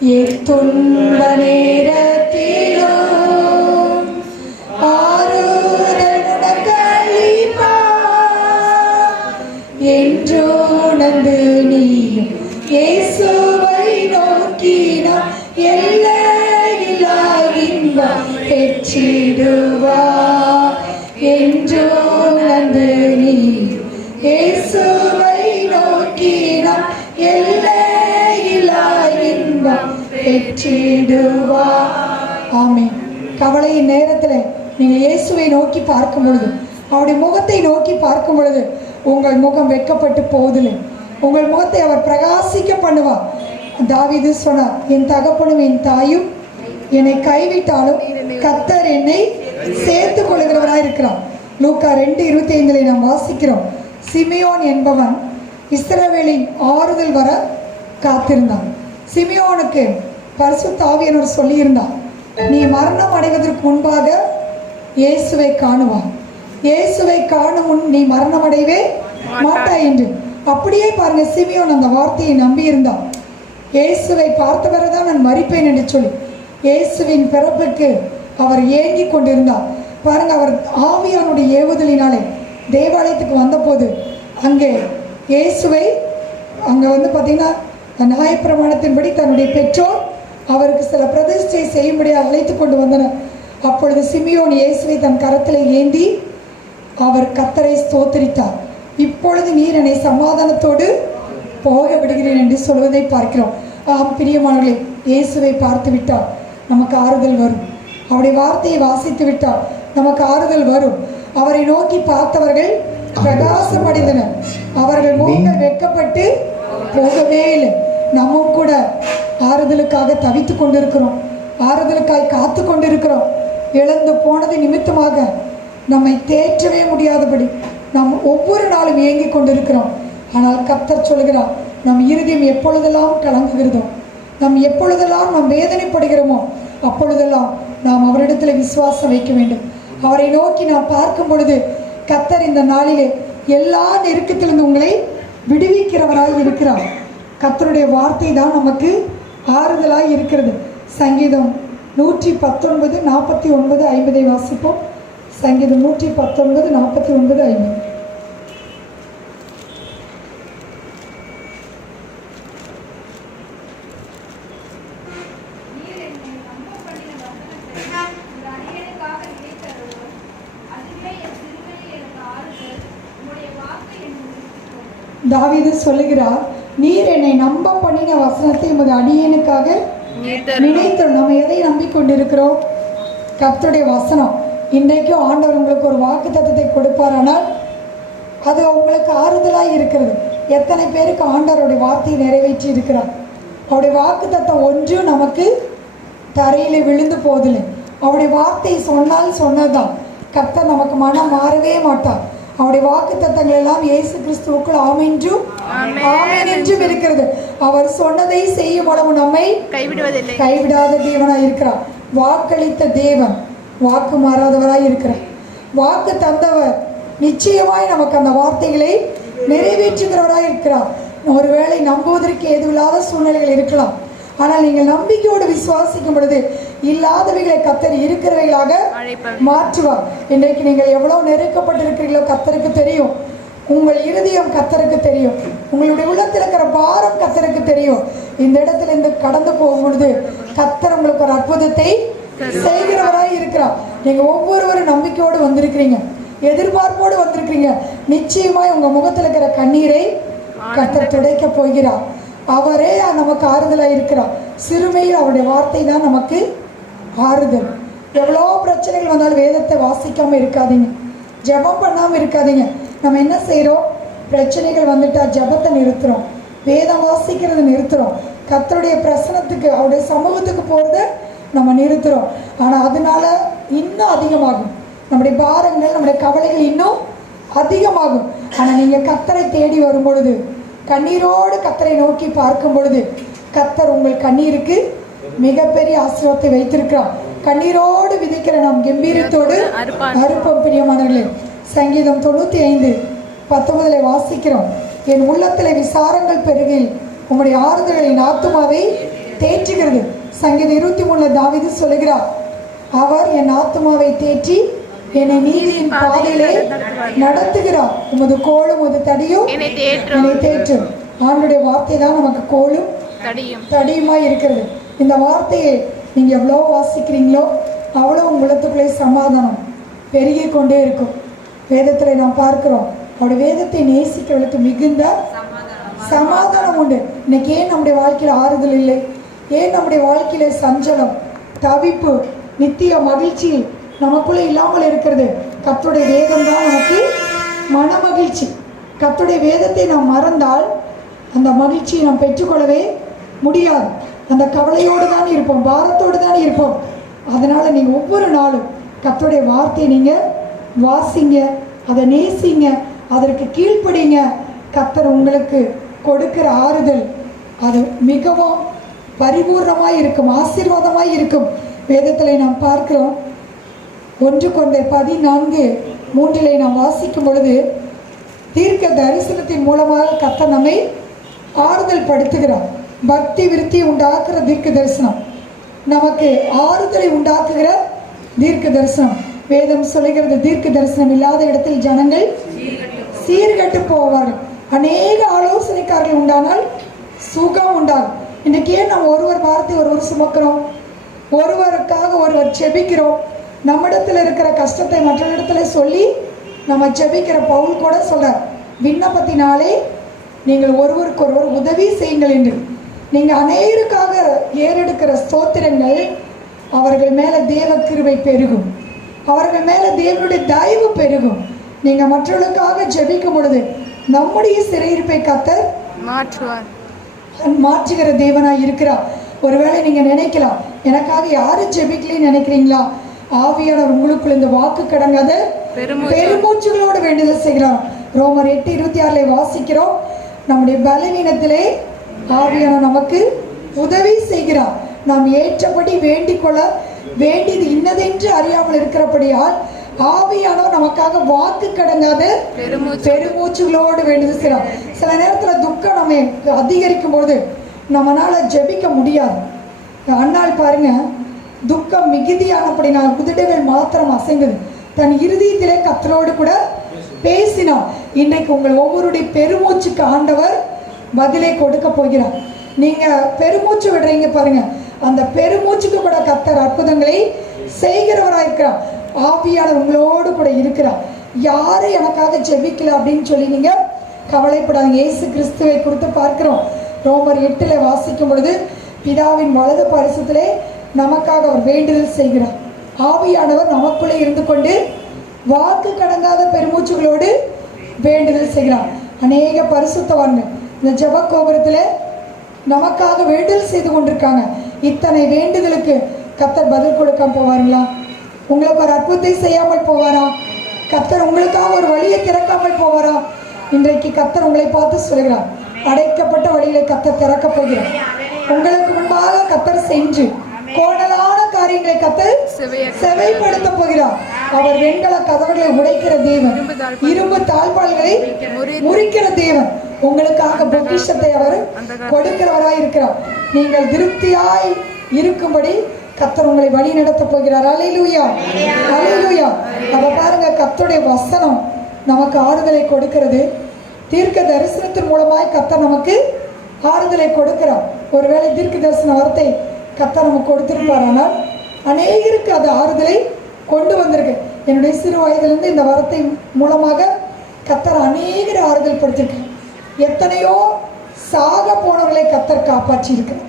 துன்ப நேரத்திலும் ஆறுதலுடன் கழிப்பார் என்று உணர்ந்து நீயும் இயேசுவை நோக்கினார் எல்லையில்லா இன்பம் பெற்றிடுவார் என்று உணர்ந்து நீயும் இயேசுவை நோக்கினார் எல்லையில்லா இன்பம் பெற்றிடுவார். ஆமென். கவலையின் நேரத்தில் நீங்கள் இயேசுவை நோக்கி பார்க்கும் பொழுது, அவருடைய முகத்தை நோக்கி பார்க்கும் பொழுது உங்கள் முகம் வெட்கப்பட்டு போவதில்லை. உங்கள் முகத்தை அவர் பிரகாசிக்க பண்ணுவார். தாவீது சொன்னார், என் தகப்பனும் என் தாயும் என்னை கைவிட்டாலும் கர்த்தர் என்னை சேர்த்து கொள்கிறவராய் இருக்கிறார். லூக்கா 2:25 நாம் வாசிக்கிறோம். சிமியோன் என்பவன் இஸ்ரவேலின் ஆறுதல் வர காத்திருந்தான். சிமியோனுக்கு பரிசுத்த ஆவியானவர் சொல்லியிருந்தார், நீ மரணம் அடைவதற்கு முன்பாக இயேசுவை காணுவாய், இயேசுவை காணும் முன் நீ மரணம் அடைவே மாட்டாய் என்று. அப்படியே பாருங்க, சிமியோன் அந்த வார்த்தையை நம்பி இருந்தான். இயேசுவை பார்த்தவரை தான் நான் மரிப்பேன் என்று சொல்லி இயேசுவின் பிறப்புக்கு அவர் ஏங்கி கொண்டிருந்தார். பாருங்க, அவர் ஆவியானுடைய ஏவுதலினாலே தேவாலயத்துக்கு வந்தபோது அங்கே இயேசுவை அங்கே பார்த்தீங்கன்னா நியாயப்பிரமாணத்தின்படி தன்னுடைய பெற்றோர் அவருக்கு சில பிரதிஷ்டை செய்யும்படியாக அழைத்து கொண்டு வந்தனர். அப்பொழுது சிமியோன் இயேசுவை தன் கரத்தில் ஏந்தி அவர் கர்த்தரை ஸ்தோத்திரித்தார். இப்பொழுது நீர் என்னை சமாதானத்தோடு போக விடுகிறேன் என்று சொல்வதை பார்க்கிறோம். ஆம் பிரியமானவர்களே, இயேசுவை பார்த்து விட்டால் நமக்கு ஆறுதல் வரும். அவருடைய வார்த்தையை வாசித்து விட்டால் நமக்கு ஆறுதல் வரும். அவரை நோக்கி பார்த்தவர்கள் பிரகாசம் அடைந்தனர். அவர்கள் முகங்கள் வெட்கப்பட்டு போகவே இல்லை. நம்மும் கூட ஆறுதலுக்காக தவித்து கொண்டிருக்கிறோம், ஆறுதலுக்காய் காத்து கொண்டிருக்கிறோம். இழந்து போனது நிமித்தமாக நம்மை தேற்றவே முடியாதபடி நாம் ஒவ்வொரு நாளும் ஏங்கி கொண்டிருக்கிறோம். ஆனால் கர்த்தர் சொல்கிறார், நம் இருதயம் எப்பொழுதெல்லாம் கலங்குகிறதோ, நாம் எப்பொழுதெல்லாம் நாம் வேதனைப்படுகிறோமோ அப்பொழுதெல்லாம் நாம் அவரிடத்தில் விசுவாசம் வைக்க வேண்டும். அவரை நோக்கி நாம் பார்க்கும் பொழுது கர்த்தர் இந்த நாளிலே எல்லா நெருக்கத்திலிருந்து உங்களை விடுவிக்கிறவராய் இருக்கிறார். கர்த்தருடைய வார்த்தை தான் நமக்கு ஆறுதலாய் இருக்கிறது. சங்கீதம் 119, 49, 50 வாசிப்போம். சங்கீதம் 119, 49, 50. தாவீது சொல்லுகிறார், நீர் என்னை நம்ப பண்ணின வசனத்தை உமது அடியேனுக்காக நினைத்தோம். நம்ம எதை நம்பிக்கொண்டிருக்கிறோம்? கர்த்தருடைய வசனம். இன்றைக்கும் ஆண்டவர் உங்களுக்கு ஒரு வாக்கு தத்தத்தை கொடுப்பாரானால் அது உங்களுக்கு ஆறுதலாக இருக்கிறது. எத்தனை பேருக்கு ஆண்டவருடைய வார்த்தையை நிறைவேற்றி இருக்கிறார்? அவருடைய வாக்கு தத்தம் ஒன்றும் நமக்கு தரையில் விழுந்து போதில்லை. அவருடைய வார்த்தை சொன்னால் சொன்னதுதான். கர்த்தர் நமக்கு மனம் மாறவே மாட்டார். அவருடைய வாக்கு தத்தங்கள் எல்லாம் இயேசு கிறிஸ்துவுக்குள் ஆமென் என்றும் இருக்கிறது. அவர் சொன்னதை செய்யும் அளவு நம்மை கைவிடாத தேவனாய் இருக்கிறார். வாக்களித்த தேவன் வாக்கு மாறாதவராய் இருக்கிறார். வாக்கு தந்தவர் நிச்சயமாய் நமக்கு அந்த வார்த்தைகளை நிறைவேற்றுகிறவராய் இருக்கிறார். ஒருவேளை நம்புவதற்கு ஏதுவில்லாத சூழ்நிலைகள் இருக்கலாம். ஆனால் நீங்கள் நம்பிக்கையோடு விசுவாசிக்கும் பொழுது இல்லாதவைகளை கர்த்தர் இருக்கிறவைகளாக மாற்றுவார். இன்றைக்கு நீங்கள் எவ்வளவு நெருக்கப்பட்டிருக்கிறீர்களோ கர்த்தருக்கு தெரியும். உங்கள் இருதயம் கர்த்தருக்கு தெரியும். உங்களுடைய உள்ளத்தில் இருக்கிற பாரம் கர்த்தருக்கு தெரியும். இந்த இடத்துல இருந்து கடந்து போகும் பொழுது கர்த்தர் உங்களுக்கு ஒரு அற்புதத்தை செய்கிறவராய் இருக்கிறார். நீங்க ஒவ்வொருவரும் நம்பிக்கையோடு வந்திருக்கிறீங்க, எதிர்பார்ப்போடு வந்திருக்கிறீங்க. நிச்சயமாய் உங்க முகத்தில் இருக்கிற கண்ணீரை கர்த்தர் துடைக்க போகிறார். அவரே நமக்கு ஆறுதலாக இருக்கிறார். சிறுமையில் அவருடைய வார்த்தை தான் நமக்கு ஆறுதல். எவ்வளோ பிரச்சனைகள் வந்தாலும் வேதத்தை வாசிக்காமல் இருக்காதீங்க, ஜெபம் பண்ணாமல் இருக்காதீங்க. நம்ம என்ன செய்கிறோம்? பிரச்சனைகள் வந்துட்டா ஜெபத்தை நிறுத்துகிறோம், வேதம் வாசிக்கிறத நிறுத்துகிறோம், கர்த்தருடைய பிரசனத்துக்கு அவருடைய சமூகத்துக்கு போகிறத நம்ம நிறுத்துகிறோம். ஆனால் அதனால இன்னும் அதிகமாகும் நம்முடைய பாரங்கள், நம்முடைய கவலைகள் இன்னும் அதிகமாகும். ஆனால் நீங்கள் கர்த்தரை தேடி வரும் பொழுது, கண்ணீரோடு கர்த்தரை நோக்கி பார்க்கும் பொழுது கர்த்தர் உங்கள் கண்ணீருக்கு மிகப்பெரிய ஆசீர்வாதத்தை வைத்திருக்கிறார். கண்ணீரோடு விதைக்கிற நாம் கம்பீரத்தோடு அறுப்போம். பிரியமானவர்களே, சங்கீதம் 95:19 வாசிக்கிறோம். என் உள்ளத்தில் விசாரங்கள் பெருகில் உம்முடைய ஆறுதல்களின் ஆத்துமாவை தேற்றி தேற்றுகிறது. சங்கீதம் 23 தாவீது சொல்லுகிறார், அவர் என் ஆத்மாவை தேற்றி என்னை நீதியின் பாதையிலே நடத்துகிறார். உமது கோலும் உமது தடியும் என்னை தேற்றும். ஆண்டுடைய வார்த்தை தான் நமக்கு கோலும் தடியுமாய் இருக்கிறது. இந்த வார்த்தையை நீங்கள் எவ்வளோ வாசிக்கிறீங்களோ அவ்வளோ உள்ளத்துக்குள்ளே சமாதானம் பெருகி கொண்டே இருக்கும். வேதத்தில் நாம் பார்க்கிறோம், அவருடைய வேதத்தை நேசிக்கிறவர்களுக்கு மிகுந்த சமாதானம் உண்டு. இன்னைக்கு ஏன் நம்முடைய வாழ்க்கையில் ஆறுதல் இல்லை? ஏன் நம்முடைய வாழ்க்கையில சஞ்சலம், தவிப்பு, நித்திய மகிழ்ச்சி நமக்குள்ளே இல்லாமல் இருக்கிறது? கர்த்தருடைய வேதம் தான் நமக்கு மன மகிழ்ச்சி. கர்த்தருடைய வேதத்தை நாம் மறந்தால் அந்த மகிழ்ச்சியை நாம் பெற்றுக்கொள்ளவே முடியாது. அந்த கவலையோடு தான் இருப்போம், பாரத்தோடு தான் இருப்போம். அதனால் நீங்கள் ஒவ்வொரு நாளும் கர்த்தருடைய வார்த்தையை நீங்கள் வாசிங்க, அதை நேசிங்க, அதற்கு கீழ்ப்படிங்க. கர்த்தர் உங்களுக்கு கொடுக்கிற ஆறுதல் அது மிகவும் பரிபூர்ணமாய் இருக்கும், ஆசீர்வாதமாய் இருக்கும். வேதத்தில் நாம் பார்க்கிறோம், 1 கொரிந்தியர் 14:3 நாம் வாசிக்கும் பொழுது, தீர்க்க தரிசனத்தின் மூலமாக கர்த்தர் நம்மை ஆறுதல் படுத்துகிறார். பக்தி விருத்தி உண்டாக்குற தீர்க்க தரிசனம், நமக்கு ஆறுதலை உண்டாக்குகிற தீர்க்க தரிசனம். வேதம் சொல்லுகிறது, தீர்க்க தரிசனம் இல்லாத இடத்தில் ஜனங்கள் சீர்கட்டு போவார்கள். அநேக ஆலோசனைக்காரர்கள் உண்டானால் சுகம் உண்டாகும். இன்றைக்கி ஏன் நம்ம ஒருவர் வார்த்தை ஒருவர் சுமக்கிறோம், ஒருவருக்காக ஒருவர் செபிக்கிறோம். நம்மிடத்தில் இருக்கிற கஷ்டத்தை மற்றவரிடத்துல சொல்லி நம்ம செபிக்கிற பவுல் கூட சொல்றார், விண்ணப்பத்தினாலே நீங்கள் ஒருவருக்கு ஒருவர் உதவி செய்யுங்கள் என்று. நீங்கள் அநேகருக்காக ஏறெடுக்கிற ஸ்தோத்திரங்கள் அவர்கள் மேலே தேவ கிருபை பெருகும், அவர்கள் மேலே தேவனுடைய தயவு பெருகும். நீங்கள் மற்றவர்களுக்காக ஜெபிக்கும் பொழுது நம்முடைய சிறையிருப்பை கர்த்தர் மாற்றுகிற தேவனாய் இருக்கிறார். ஒருவேளை நீங்கள் நினைக்கலாம், எனக்காக யாரும் ஜெபிக்கலன்னு நினைக்கிறீங்களா? ஆவியானவர் உங்களுக்குள் இந்த வாக்கு கடங்காத பெருமூச்சுகளோடு வேண்டுதல் செய்கிறார். ரோமர் 8:26 வாசிக்கிறோம், நம்முடைய பலவீனத்திலே ஆவியானவர் நமக்கு உதவி செய்கிறார். நாம் ஏற்றபடி வேண்டிக் கொள்ள வேண்டியது இன்னதென்று அறியாமல் இருக்கிறபடியால் ஆவியானவர் நமக்காக வாக்கு கடங்காத பெருமூச்சுகளோடு வேண்டுதல் செய்கிறார். சில நேரத்தில் துக்கம் நம்ம அதிகரிக்கும் போது நம்மளால ஜெபிக்க முடியாது. அண்ணாள் பாருங்க, துக்கம் மிகுதியானபடினால் உதடுகள் மாத்திரம் அசைந்தது, தன் இருதயத்திலே கர்த்தரோடு கூட பேசினார். இன்றைக்கு உங்கள் ஒவ்வொருடைய பெருமூச்சுக்கு ஆண்டவர் பதிலை கொடுக்க போகிறார். நீங்க பெருமூச்சு விடுறீங்க பாருங்க, அந்த பெருமூச்சுக்கு கூட கர்த்தர் அற்புதங்களை செய்கிறவராயிருக்கிறார். ஆவியாளர் உங்களோடு கூட இருக்கிறார். யாரும் எனக்காக ஜெபிக்கல அப்படின்னு சொல்லி நீங்க கவலைப்படாதீங்க. இயேசு கிறிஸ்துவை குறித்து பார்க்கிறோம். ரோமர் 8 வாசிக்கும் பொழுது, பிதாவின் வலது பரிசத்திலே நமக்காக அவர் வேண்டுதல் செய்கிறார். ஆவியானவர் நமக்குள்ளே இருந்து கொண்டு வாக்கு கடங்காத பெருமூச்சுகளோடு வேண்டுதல் செய்கிறார். அநேக பரிசுத்தவான்கள் இந்த ஜெப கோபுரத்தில் நமக்காக வேண்டுதல் செய்து கொண்டிருக்காங்க. இத்தனை வேண்டுதலுக்கு கர்த்தர் பதில் கொடுக்காம போவாருங்களா? உங்களுக்கு ஒரு அற்புதத்தை செய்யாமல் போவாரா? கர்த்தர் உங்களுக்காக ஒரு வழியை திறக்காமல் போவாரா? இன்றைக்கு கர்த்தர் உங்களை பார்த்து சொல்கிறார், அடைக்கப்பட்ட வழிகளை கர்த்தர் திறக்க போகிறார். உங்களுக்கு முன்பாக கர்த்தர் சென்று கோணலான காரியங்களை கர்த்தர் செவைப்படுத்த போகிறார். அவர் வெண்கல கதவுகளை உடைக்கிற தேவன், இரும்பு தாழ்பால்களை முறிக்கிற தேவன். உங்களுக்காக பொக்கிஷத்தை அவர் கொடுக்கிறவராய் இருக்கிறார். நீங்கள் திருப்தியாய் இருக்கும்படி கர்த்தர் உங்களை வழி நடத்த போகிறார். அல்லேலூயா, அல்லேலூயா. அப்ப பாருங்க, கர்த்தருடைய வசனம் நமக்கு ஆறுதலை கொடுக்கிறது. தீர்க்க தரிசனத்தின் மூலமாய் கர்த்தர் நமக்கு ஆறுதலை கொடுக்கிறார். ஒருவேளை தீர்க்க தரிசன வார்த்தை கர்த்தர் நமக்கு கொடுத்திருப்பாரானால் அநேகருக்கு அது ஆறுதலை கொண்டு வந்திருக்கு. என்னுடைய சிறு வயதிலிருந்து இந்த வார்த்தை மூலமாக கர்த்தர் அநேகர் ஆறுதல் படுத்திருக்கு. எத்தனையோ சாக போனவர்களை கர்த்தர் காப்பாற்றி இருக்கிறார்.